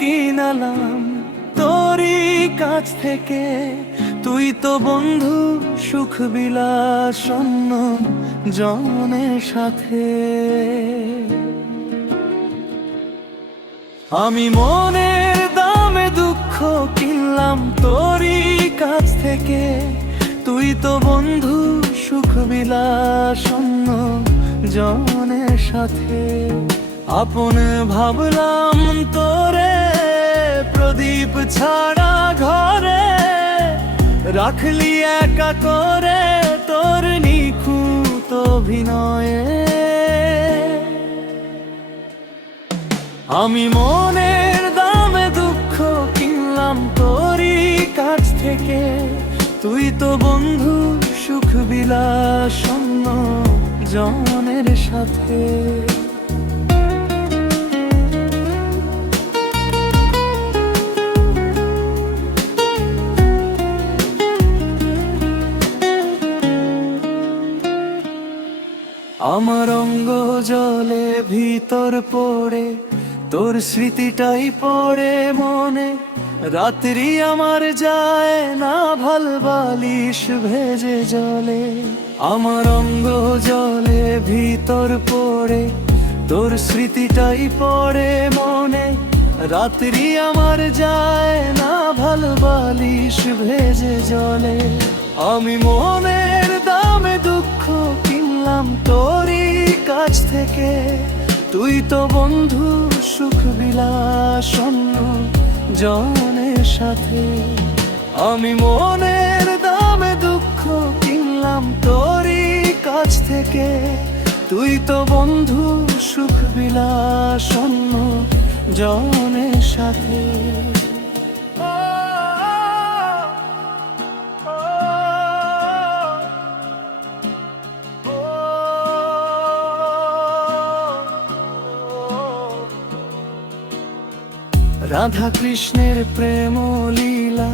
কিনালাম তোরই কাছ থেকে, তুই তো বন্ধু সুখ বিলাসন্ন জনের সাথে। আমি মনের দামে দুঃখ কিনলাম তোরই কাছ থেকে, তুই তো বন্ধু সুখ বিলাসন্ন জনের সাথে। আপন ভাবলাম তোরে প্রদীপ ছাড়া ঘরে, রাখলি একা করে তোর নিখুঁত অভিনয়ে। আমি মনের দামে দুঃখ কিনলাম তোরই কাছ থেকে, তুই তো বন্ধু সুখ বিলাসন্ন জনের সাথে। আমার অঙ্গ জলে ভিতর পড়ে, তোর স্মৃতিটাই পড়ে মনে। রাত্রি আমার যায় না ভাল বালিশ ভেজে জলে। আমার অঙ্গ জলে ভিতর পড়ে, তোর স্মৃতিটাই পড়ে মনে। রাত্রি আমার যায় না ভাল বালিশ ভেজে জলে। আমি মনের দামে দুঃখ কিনলাম তোরই কাছ থেকে, তুই তো বন্ধু সুখ বিলাসন্ন জনের সাথে। আমি মনের দামে দুঃখ কিনলাম তোরই কাছ থেকে, তুই তো বন্ধু সুখ বিলাসন্ন জনের সাথে। রাধা কৃষ্ণের প্রেম লীলা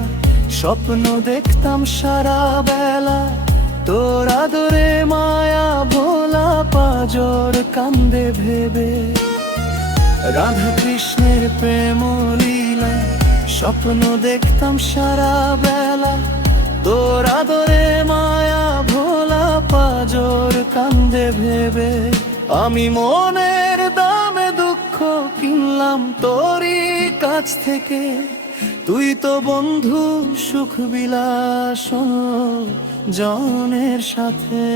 স্বপ্ন দেখতাম সারা বেলা, তোর আদরে মায়া ভোলা পাজর কান্দে ভেবে। রাধা কৃষ্ণের প্রেম লীলা স্বপ্ন দেখতাম সারা বেলা, তোর আদরে মায়া ভোলা পাজর কান্দে ভেবে। আমি মনের দামে দুঃখ কিনলাম তোরই কাছ থেকে, তুই তো বন্ধু সুখ বিলাসন্ন জনের সাথে।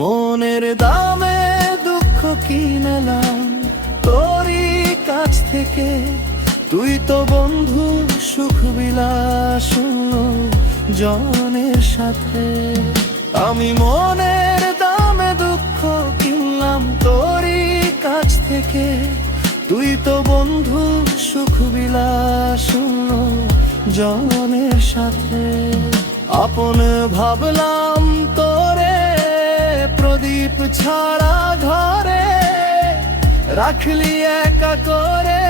মনের দামে দুঃখ কিনলাম তোরই কাছ থেকে, তুই তো বন্ধু সুখ বিলাসন্ন জনের সাথে। আমি মনের দামে দুঃখ কিনলাম তোরই কাছ থেকে, তুই তো বন্ধু সুখ বিলাসন্ন জনের সাথে। আপন ভাবলাম তোরে প্রদীপ ছাড়া ঘরে, রাখলি একা করে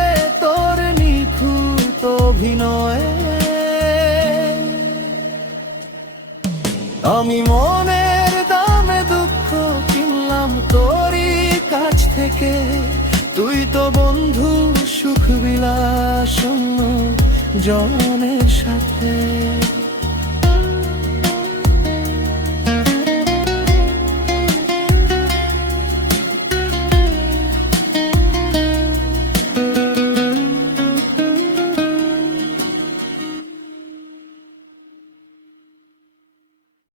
তোর নিখুঁত অভিনয়ে। আমি মনের দামে দুঃখ কিনলাম তোরই কাছ থেকে, তুই তো বন্ধু সুখ বিলাসন্ন জনের সাথে।